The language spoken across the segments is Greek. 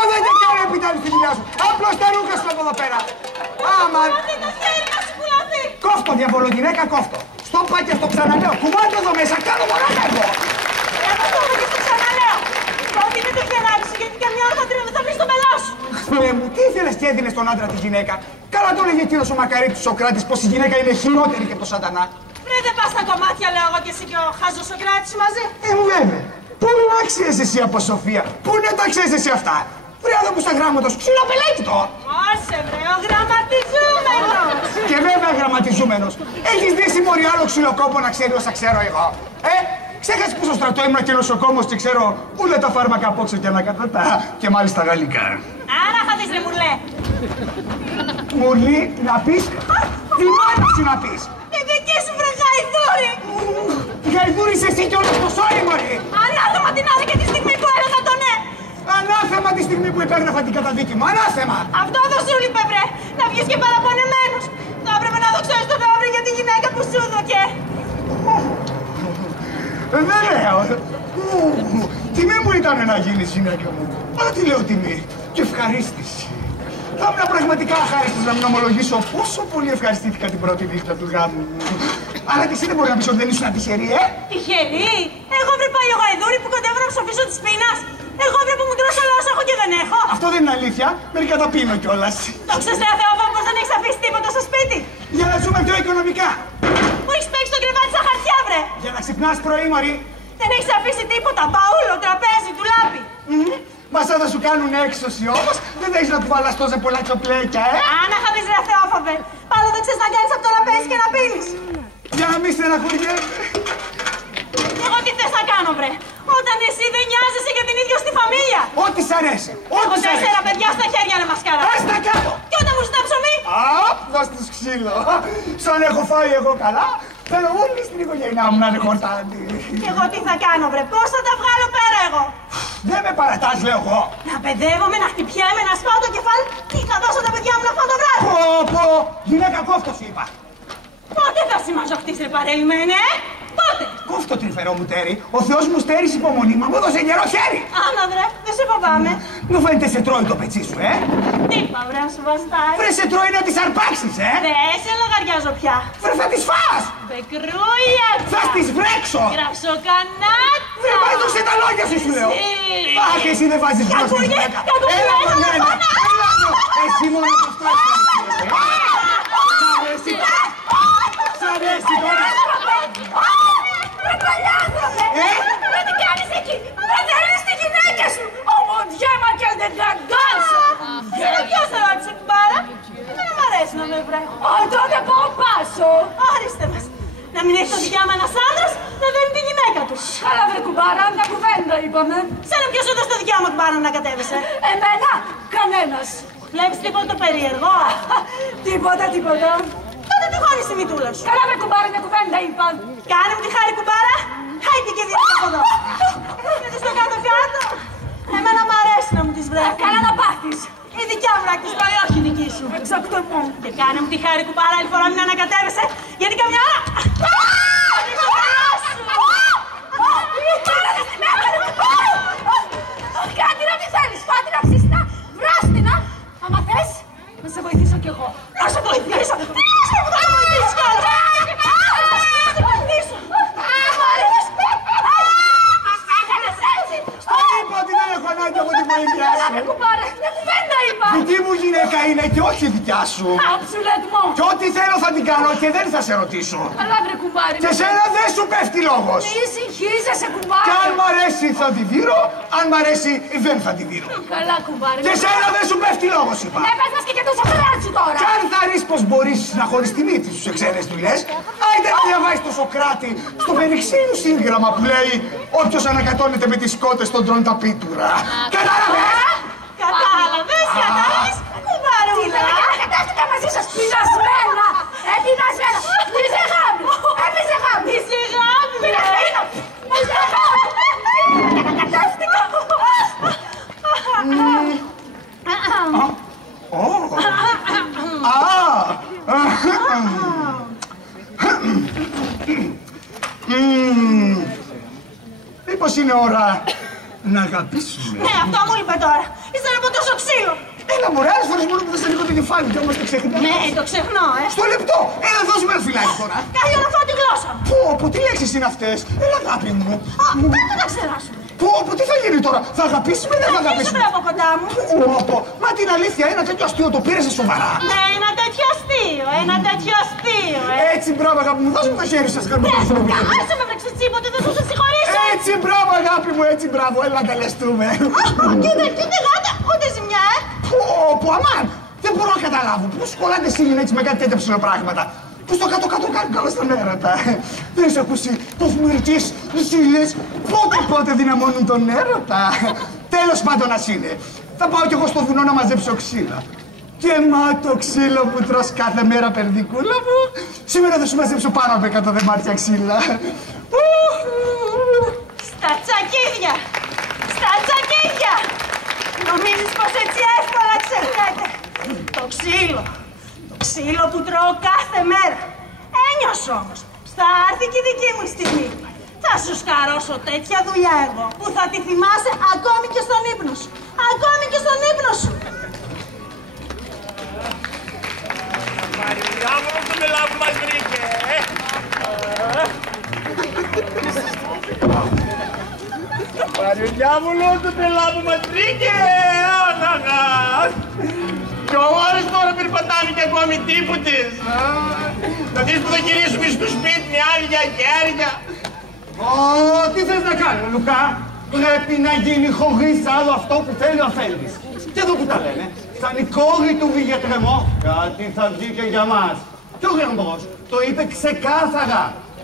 αποδέτε και ρε επιτέλους τη δουλειά σου. Απλώς τα ρούχα σου από εδώ πέρα. Άμα. Κόφτο, διαβολογυναίκα, κόφτο. Στο πάκια στο ξαναλέω. Κουβάτε εδώ μέσα, κάνω μονάχα εγώ. Εγώ το έχω και στο ξαναλέω. Ότι είναι το χεράκι σου, γιατί καμιά ώρα θα βρεις το μελό σου. Θεέ μου, τι ήθελες και έδινες στον άντρα τη γυναίκα. Καλά το έλεγε εκείνος ο Μακαρίτης Σοκράτης πως η γυναίκα είναι χειρότερη και από τον σατανά. Βρε, δεν πας στα κομμάτια, λέω εγώ και εσύ και ο χάζος Σοκράτης μαζί. Βέβαια. Πού είναι άξιες εσύ από Σοφία. Πού είναι τα ξέρεις εσύ αυτά. Βρε άνθρωπο στα γράμματος, ξυλοπελέκητο. Όσε βρε, ο γραμματιζούμενος. Και βέβαια γραμματιζούμενος. Έχεις δει μωρή άλλο ξυλοκόπο να ξέρει όσα ξέρω εγώ. Ξέχασες που στο στρατό ήμουν και νοσοκόμος και ξέρω όλα τα φάρμακα απόξω και ανακατατά. Και μάλιστα γαλλικά. Άρα θα δεις ρε μουρλέ. Μουρλή να πεις. Τι μάνα σου να πεις. Η δική σου βρε γαϊδούρη. Γαϊδούρης εσύ και όλος το σόρι μωρή. Ανάθεμα την άλλη και τη στιγμή που έλεγα το ναι. Ανάθεμα τη στιγμή που υπέγραφα την καταδίκη μου. Ανάθεμα. Αυτό δεν σου λείπε βρε. Να βγεις και παραπονεμένος. Θα έπρεπε να δοξώσεις τον Θεό για τη γυναίκα που σου δοκε. Δεν λέω. Τιμή μου ήταν να γίνεις γυναίκα μου. Αλλά τι λέω τιμή. Και ευχαρίστηση. Θα ήμουν πραγματικά αχάριστος να μην ομολογήσω πόσο πολύ ευχαριστήθηκα την πρώτη νύχτα του γάμου μου. Αλλά και εσύ δεν μπορεί να πεις ότι δεν ήσουν τυχερή, Τυχερή! Εγώ βρε πάει ο γαϊδούρη που κοντεύω να ψοφήσω της πείνας. Εγώ βρε που μου τρώσω όλα όσα έχω και δεν έχω. Αυτό δεν είναι αλήθεια. Μερικά τα πίνω κιόλας. Το ξέρεις Θεό πως δεν έχεις αφήσει τίποτα στο σπίτι. Για να ζούμε πιο οικονομικά. Μου έχεις παίξει το κρεβάτι σαν χαρτιά βρε. Για να ξυπνάς πρωί, Μαρή. Δεν έχεις αφήσει τίποτα. Μπαούλο, τραπέζι, ντουλάπι. Μα σαν θα σου κάνουν έξωση όμως, δεν έχεις να κουβαλάς τόσα πολλά τσοπλέκια, Άνα θα δεις ρε Θεόφοβε. Πάλι δεν ξέρεις να κάνεις από το να παίζεις και να πίνεις. Για να μην στεναχωριέμαι. Εγώ τι θες να κάνω βρε. Όταν εσύ δεν νοιάζεσαι για την ίδια στη φαμίλια. Ό,τι σ' αρέσει. Έχω 4 παιδιά στα χέρια ρε μασκάρα. Άστα κάτω. Και όταν μου ζητά ψωμί. Δώσ' τους ξύλο. Σαν έχω φάει εγώ καλά, θέλω όλοι στην οικογένειά μου να είναι χορτάντη. Και εγώ τι θα κάνω βρε, πώς θα τα βγάλω πέρα εγώ. Δεν με παρατάς, λέω εγώ. Να παιδεύομαι, να χτυπιέμαι, να σπάω το κεφάλι. Τι θα δώσω τα παιδιά μου να φάω το βράδυ. Πω, γυναίκα κόφτο σου είπα. Πότε θα συμμαζοχτείς ρε παρελειμμένε, πότε. Κόφτο τρυφερό μου τέρι, ο Θεός μου στέρισε υπομονή, μα μου έδωσε γερό χέρι. Άνα βρε, δεν σε φοβάμαι. Μου φαίνεται σε τρώει το πετσί σου, Τι είπα βρε, να σου βαστάει. Βρε σε τρώει να τις αρπάξεις, Δεν σε λογαριάζω πια. Βρε θα τις φας. Μπεκρούια. Θα τις βρέξω. Γραψοκανάτσα. Βρε βάζω τα λόγια σου, σου λέω. Αχ, εσύ δεν βάζεις γλώσσα στη γυναίκα. Έλα, μωρένα. Εσύ μόνο αυτό Σ' αρέσει τώρα. Ρε παλιάδρομε. Ρε τι κάνεις εκεί. Ρε θέλεις τη γυναίκα σου. Ομοντιέμα και δεν γαγκάσω. Σήμερα ποιος θα ρώτησε κουμπάρα. Δεν μ' αρέσει να με βρέχω. Τότε πάω πάσω. Άριστε μας. Να μην έχει το δικαίωμα ένας άντρας να δένει τη γυναίκα του. Καλά βρε κουμπάρα, μια κουβέντα είπαμε. Σένα ποιος σου έδωσε το δικαίωμα κουμπάρα να κατέβεσαι. Εμένα, κανένας. Βλέπεις τίποτα το περίεργο. Τίποτα. Τότε τι χώνεις τη μητούλα σου. Καλά βρε κουμπάρα, μια κουβέντα είπα. Κάνε μου τη χάρη κουμπάρα. Χάιντε και δύο από εδώ. Γιατί στο κάτω. Εμένα μ' αρέσει να μου τις βρέχει. Καλά να πάθεις. Η δικιά μου να της πάει, όχι η δική σου. Εξακτονώ. Και κάνε μου τη χάρη κουμπάρα, άλλη φορά μην ανακατεύεσαι. Γιατί καμιά ώρα. Κάτι να τι θέλεις, πάτη να ψήστα, βράστηνα. Άμα θες, να σε βοηθήσω κι εγώ. Να σε βοηθήσω. Τι είσαι που θα σε βοηθήσεις κιόλας. Να σε βοηθήσω. Μ' αρέσει. Μας έκανες έτσι. Είπα ότι δεν έχω ανάγκη από τη βοήθεια σου. Καλά κουμπάρε, μια κουβέντα είπα. Δική μου γυναίκα είναι και όχι δικιά σου. Αψουλετμό. Και ό,τι θέλω θα την κάνω και δεν θα σε ρωτήσω. Καλά βρε κουμπάρε. Και σένα δεν σου πέφτει λόγος. Μη συγχύζεσαι κουμπάρε. Και αν μ' αρέσει θα τη δίνω, αν μ' αρέσει δεν θα τη δίνω. Καλά κουμπάρε. Και σένα δεν σου πέφτει λόγος, είπα. Ναι, πες μας και το σοκολάτσι τώρα. Κι αν θα ρεις πως μπορείς να χωρίς τη μύτη σου σε ξένες δουλειές, άιντε να διαβάσεις το Σοκράτη στο Περιξίνου σύγγραμμα που λέει όποιος ανακατώνεται με τις κότες τον τρώνε τα πίτουρα. Κατάλαβες! Κατάλαβες, κουμπαρούλα. Κατάστηκα μαζί σας πεινασμένα. Πεινασμένα. Είσαι γάμι. Είσαι γάμι. Είσαι γάμι. Είσαι γάμι. Κατάστηκα. Μήπως είναι ώρα να αγαπήσουμε. Ναι, αυτό μου είπε τώρα. Ύστερα από τόσο ξύλο. Έλα μωρέ, άλλες φορές μόνο που δεν σε λίγο το κεφάλι και όμως το ξεχνάς. Ναι, το ξεχνώ, Στο λεπτό! Έλα, δώσουμε ένα φυλάκι τώρα. Κάλλιο να φάω τη γλώσσα μου. Πω, τι λέξεις είναι αυτές. Έλα, αγάπη μου. Δεν θα τα ξεράσουμε. Πω, τι θα γίνει τώρα. Θα αγαπήσουμε ή δεν θα αγαπήσουμε. Αφήσουμε από κοντά μου. Μα την αλήθεια, ένα τέτοιο αστείο το πήρες σοβαρά. Ναι, ένα τέτοιο αστείο, Έτσι, μπράβο, αγάπη μου, δώσε μου το χέρι σας. Άσε με βρέξε τσίποτε, δεν θα σε συγχωρήσω. Έτσι, μπράβο, αγάπη μου, έτσι, μπράβο. Έλα να τελεστούμε. Κοίτα γάτα, ούτε ζημιά, Πω, αμάν. Δεν μπορώ να καταλάβω. Πώς κολλάτε σύλλην έτσι με κάτι τέτοια ψηλοπράγματα. Που στο κάτω-κάτω κάνουν καλό στον έρωτα. Δεν έχεις ακούσει πως μερικές ζήλες πότε δυναμώνουν τον έρωτα. Τέλος πάντων ας είναι. Θα πάω κι εγώ στο βουνό να μαζέψω ξύλα. Γεμάτο ξύλο που τρως κάθε μέρα, περδικούλα μου. Σήμερα θα σου μαζέψω πάνω από 100 δεμάτια ξύλα. Στα τσακίδια! Στα τσακίδια! Νομίζεις πως έτσι εύκολα ξεχνάτε. Το ξύλο που τρώω κάθε μέρα. Ένιωσε όμως, θα έρθει και η δική μου στιγμή. Θα σου σκαρώσω τέτοια δουλειά εγώ, που θα τη θυμάσαι ακόμη και στον ύπνο σου. Ακόμη και στον ύπνο σου. Διάβολο το μελά που μας βρήκε, Πάρει ο διάβολος το πελά που μας βρήκε, Κι ώρες τώρα περπατάμε και ακόμη τίποτες. Να δεις που θα γυρίσουμε στο σπίτι με άλλη για χέρια. Τι θες να κάνω, Λουκά. Πρέπει να γίνει χωρίς άλλο αυτό που θέλει ο Αφέλης. Και εδώ που τα λένε, σαν η κόρη του Βηγετρεμό, κάτι θα βγει και για μας. Και ο Γερμπρός το είπε ξεκάθαρα.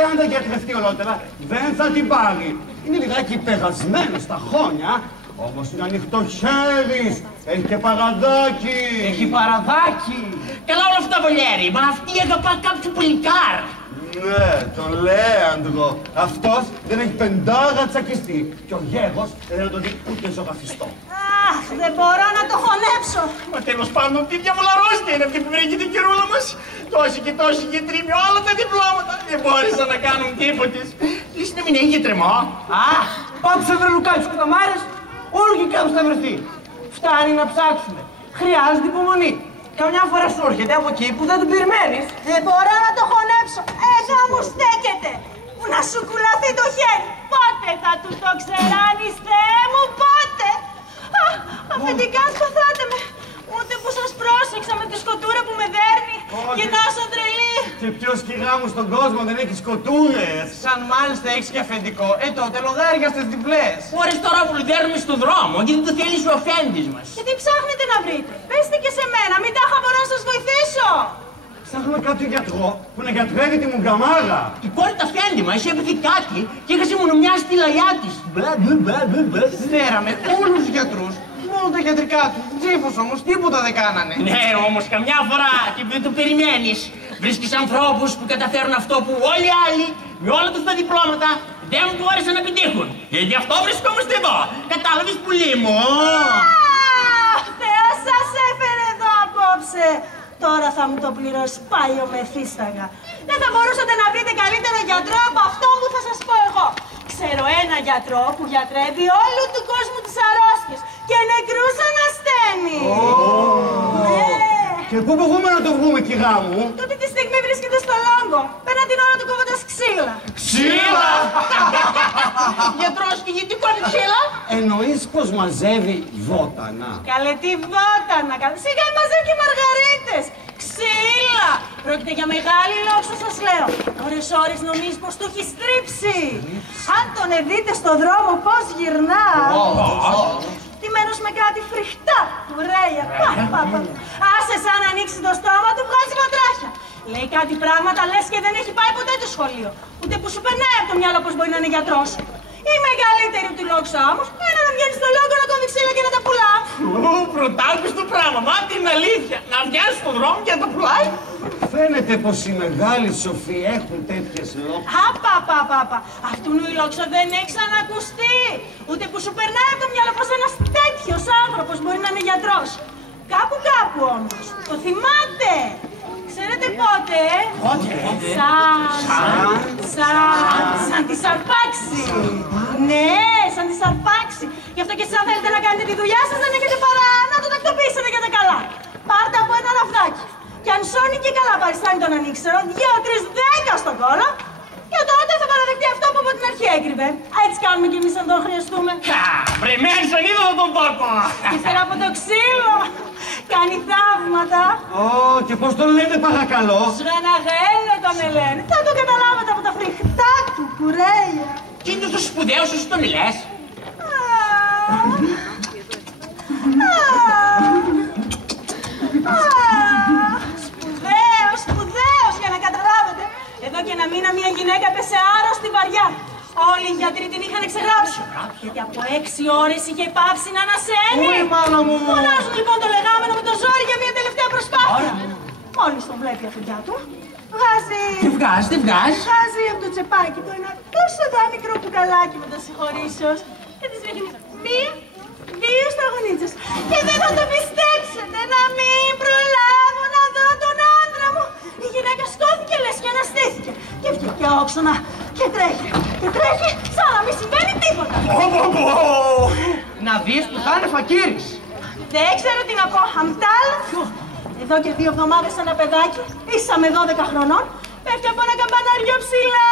Εάν δεν γιατρευτεί ολότερα, δεν θα την πάρει. Είναι λιγάκι περασμένο στα χρόνια, όμως είναι ανοιχτό χέρις. Έχει και παραδάκι. Έχει παραδάκι. Καλά όλα αυτά βολιέρι, μα αυτή αγαπά κάποιο πουλικάρ. Ναι, το Λέανδρο. Αυτός δεν έχει πεντάρα τσακιστεί. Και ο Γέγος δεν θα το δει ούτε ζωγραφιστό. Αχ, δεν μπορώ να το χωνέψω. Μα τέλος πάντων, τι διαβολαρόστια είναι αυτή που βρήκε την κυρούλα μας. Τόση και τόση γιατροί με όλα τα διπλώματα. Δεν μπόρεσαν να κάνουν τίποτες. Ίσως να μην έχει γιατρεμό. Πάψε βρε Λουκά τους κουταμάρες, όλο και κάπου θα βρεθεί. Φτάνει να ψάξουμε. Χρειάζεται υπομονή. Καμιά φορά σου έρχεται από εκεί που δεν τον περιμένεις. Δεν μπορώ να το χωνέψω. Εδώ μου στέκεται. Που να σου κουλαθεί το χέρι. Πότε θα του το ξεράνεις, Θεέ μου, πότε. Αφεντικά σπαθάτε με. Ούτε που σας πρόσεξα με τη σκοτούρα που με δέρνει. Κοιτάσω τρελή. Και ποιος κυρά μου στον κόσμο δεν έχει σκοτούρες. Σαν μάλιστα έχεις και αφεντικό, τότε λογάρια στις διπλές. Ώρες τώρα που λουδέρνουμε στον δρόμο, γιατί το θέλει ο αφέντης μας. Και τι ψάχνετε να βρείτε. Πέστε και σε μένα, μην τάχα μπορώ να σας βοηθήσω. Ψάχνουμε κάποιο γιατρό που να γιατρεύει τη μουγκαμάρα. Η κόρη τα αφέντη μας έπαθε κάτι και έχασε μόνο μια στη λαλιά της. Φέραμε όλους τους γιατρούς, μόνο τα γιατρικά του. Τζίφους όμως, τίποτα δεν κάνανε. Ναι, όμως καμιά φορά και δεν το περιμένεις. Βρίσκεις ανθρώπους που καταφέρουν αυτό που όλοι οι άλλοι, με όλα τους τα διπλώματα, δεν μπόρεσαν να επιτύχουν. Γιατί αυτό βρισκόμαστε εδώ. Κατάλαβες, πουλί μου. Θεός σας έφερε εδώ απόψε. Τώρα θα μου το πληρώσει πάλι ο Μεθύσταγα. Δεν θα μπορούσατε να βρείτε καλύτερο γιατρό από αυτό που θα σας πω εγώ. Ξέρω ένα γιατρό που γιατρεύει όλου του κόσμου τις αρρώστιες και νεκρούς ανασταίνει. Ναι. Και πού μπορούμε να το βγούμε, κυρά μου. Τούτη τη στιγμή βρίσκεται στο Λόγκο. Πέραν την ώρα του κόβοντας ξύλα. Ξύλα! Γιατρός και γιατί κόβει ξύλα. Εννοείς πως μαζεύει βότανα. Καλέ τι βότανα. Σιγά μαζεύει και μαργαρίτες. Ξύλα! Πρόκειται για μεγάλη λόξο, σας λέω. Ώρες νομίζεις πως το έχει στρίψει. Αν τον δείτε στο δρόμο πώς γυρνά. Τιμένος με κάτι φρικτά. Ωραία. Άσε σαν ανοίξει το στόμα του, βγάζει βατράχια. Λέει κάτι πράγματα, λες και δεν έχει πάει ποτέ το σχολείο. Ούτε που σου περνάει από το μυαλό πως μπορεί να είναι γιατρός. Η μεγαλύτερη του λόξα όμως είναι να βγαίνει στο λόγο να κόβει ξύλα και να τα πουλά. Πρωτάκουες το πράγμα, μα την αλήθεια. Να βγαίνει στον δρόμο και να τα πουλάει. Φαίνεται πως οι μεγάλοι σοφοί έχουν τέτοιες λόξες. Απα. Αυτού η λόξα δεν έχει ξανακουστεί. Ούτε που σου περνάει από το μυαλό πως ένας τέτοιος άνθρωπος μπορεί να είναι γιατρός. Κάπου όμως. Το θυμάται. Ξέρετε πότε, Σαν της αρπάξει. Ναι, σαν τη αρπάξει. Γι' αυτό και εσείς αν θέλετε να κάνετε τη δουλειά σας δεν έχετε παρά να το τακτοποιήσετε για τα καλά. Πάρτε από ένα ραφδάκι. Και αν σώνει και καλά παριστάνει τον ανήξερο, 2-3-10 στον κόλο, και τότε θα παραδεχτεί αυτό που από την αρχή έκρυβε. Έτσι κάνουμε κι εμείς αν τον χρειαστούμε. Βρεμένη στον είδωλο τον τόπο. Ύστερα από το ξύλο. Κάνει θαύματα. Ω, και πώς τον λένε παρακαλώ? Σγαναγέλε τον λένε. Θα το καταλάβετε από τα φρικτά του κουρέλια. Και είναι τόσο σπουδαίος όσο τον λες. Σπουδαίος για να καταλάβετε. Εδώ και ένα μήνα μια γυναίκα έπεσε άρρωστη βαριά. Όλοι οι γιατροί την είχαν εξεγράψει. Γιατί από 6 ώρες είχε πάψει να ανασένει. Ui, μάνα μου. Φωνάζουν λοιπόν το λεγάμενο με το ζόρι για μια τελευταία προσπάθεια. Μόλις τον βλέπει η αφεντιά του, βγάζει... Τι βγάζει. Βγάζει από το τσεπάκι του ένα τόσο εδώ μικρό μπουκαλάκι με το συγχωρήσεως και της ρίχνει δύο σταγονίτσες. Και δεν θα το πιστέψετε, να μην προλάβω να δω τον άντρα μου. Η γυναίκα σκόθηκε λες και αναστήθηκε. Και βγήκε όξονα και τρέχει. Και τρέχει σαν να μην συμβαίνει τίποτα. Να δεις που θα είναι φακύρης. Δεν ξέρω τι να πω, Χαμτάλ. Εδώ και 2 εβδομάδες ένα παιδάκι, ίσα με 12 χρονών, πέφτει από ένα καμπαναριό ψηλά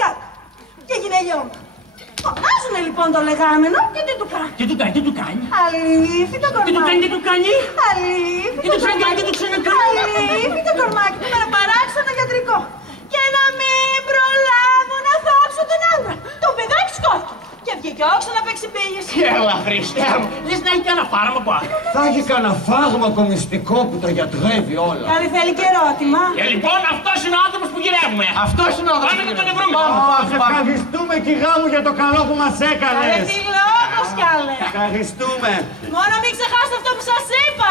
κάτω. Και έγινε γιο. Φωνάζουνε λοιπόν το λεγάμενο και τι του κάνει. Τι του κάνει. Αλήφι το κορμάκι. Τι του κάνει. Αλήφι Τι του ξανακάνει, τι του ξανακάνει. Αλήφι το κορμάκι του με ένα παράξενο γιατρικό. Και να μην προλάβω να θάψω τον άντρα. Το παιδάκι σκόθηκε. Και βγήκε όξο να παίξει πήγες. Έλα, Χριστέ μου. Λες να έχει κανένα φάρμακο. Θα έχει κανένα φάρμακο μυστικό που τα γιατρεύει όλα. Καλή θέλει και ερώτημα. Λοιπόν, αυτός είναι ο άνθρωπος που γυρεύουμε. Αυτός είναι ο Πάμε να τον βρούμε. Σε ευχαριστούμε κυγά μου για το καλό που μας έκανες. Καλέ τι λόγος καλέ. Ευχαριστούμε. Μόνο μην ξεχάσετε αυτό που σας είπα,